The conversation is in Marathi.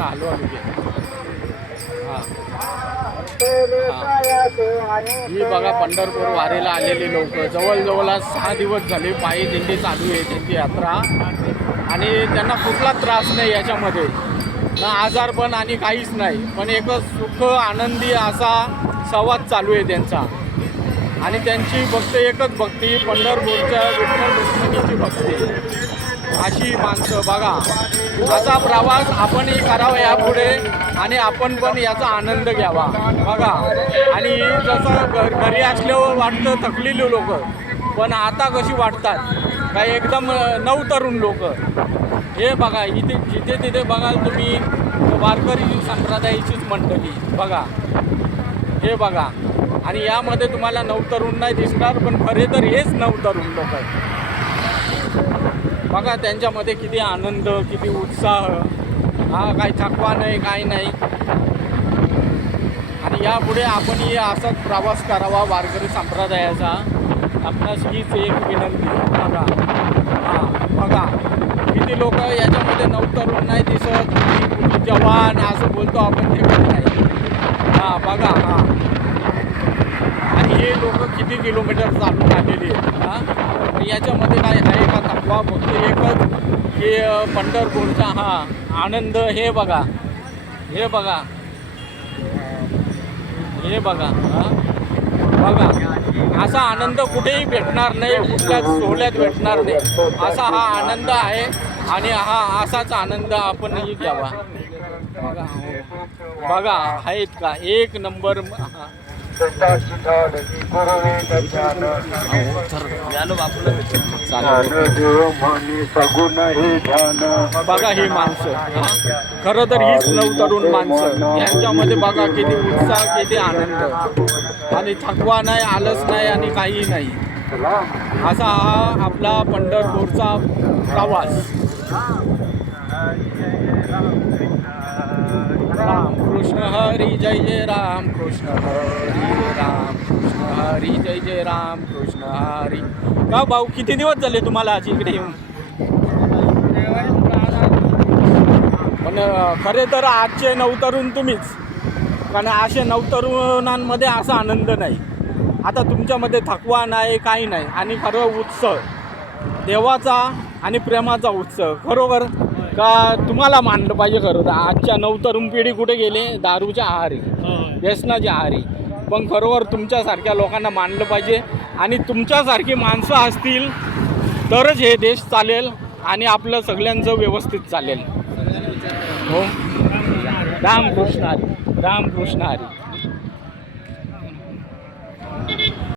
जरा हलवा घे. हां ही बघा पंढरपूर वारीला आलेली लोक जवळजवळ 6 दिवस झाले पायी दिंडी चालू आहे त्यांची यात्रा आणि त्यांना कुठला त्रास नाही याच्यामध्ये ना आजारपण आणि काहीच नाही पण एकच सुख आनंदी असा संवाद चालू आहे त्यांचा आणि त्यांची भक्ती एकच भक्ती पंढरपूरच्या विठ्ठल रुक्मिणीची भक्ती अशी माणसं बघा. असा प्रवास आपणही करावा यापुढे आणि आपण पण याचा आनंद घ्यावा बघा. आणि जसं घरी असल्यावर वाटतं थकलेली लोक पण आता कशी वाटतात काय एकदम नवतरुण लोक. हे बघा इथे जिथे तिथे बघाल तुम्ही वारकरी संप्रदायाचीच मंडळी बघा. हे बघा आणि यामध्ये तुम्हाला नवतरुण नाही दिसणार पण खरे तर हेच नवतरुण लोक आहेत बघा. त्यांच्यामध्ये किती आनंद किती उत्साह हा काही थकवा नाही काही नाही. आणि यापुढे आपणही असाच प्रवास करावा वारकरी संप्रदायाचा आपणास हीच एक विनंती बघा. हां बघा किती लोक याच्यामध्ये नवतरुण नाही दिसत आणि जवान असं बोलतो आपण ते पण नाही. हां बघा. हां आणि हे लोक किती किलोमीटर चालून आलेली आहेत. हां याच्यामध्ये काय आहे का थकवा फक्त एकच की पंढरपूरचा हा आनंद. हे बघा हे बघा हे बघा. हां बघा असा आनंद कुठेही भेटणार नाही कुठल्याच सोहळ्यात भेटणार नाही. असा हा आनंद आहे आणि हा असाच आनंद आपणही घ्यावा बघा. बघा आहेत का एक नंबर. बघा ही माणसं खरं तर हीच नवतरुण माणसं यांच्यामध्ये बघा किती उत्साह किती आनंद आणि थकवा नाही आलस नाही आणि काही नाही. असा हा आपला पंढरपूरचा प्रवास. राम कृष्ण हरी जय जय राम कृष्ण हरी राम कृष्ण हरी जय जय राम कृष्ण हरी. का भाऊ किती दिवस झाले तुम्हाला आज इकडे येऊन? पण खरे तर आजचे नवतरुण तुम्हीच कारण असे नवतरुणांमध्ये असा आनंद नाही. आता तुमच्यामध्ये थकवा नाही काही नाही आणि खरं उत्सव देवाचा आणि प्रेमाचा उत्सव खरोखर का तुम्हाला मानलं पाहिजे. खरं तर आजच्या नवतरुण पिढी कुठे गेले दारूच्या आहारी व्यसनाच्या आहारी पण खरोखर तुमच्यासारख्या लोकांना मानलं पाहिजे आणि तुमच्यासारखी माणसं असतील तरच हे देश चालेल आणि आपलं सगळ्यांचं व्यवस्थित चालेल. हो रामकृष्ण हरी रामकृष्ण हरी.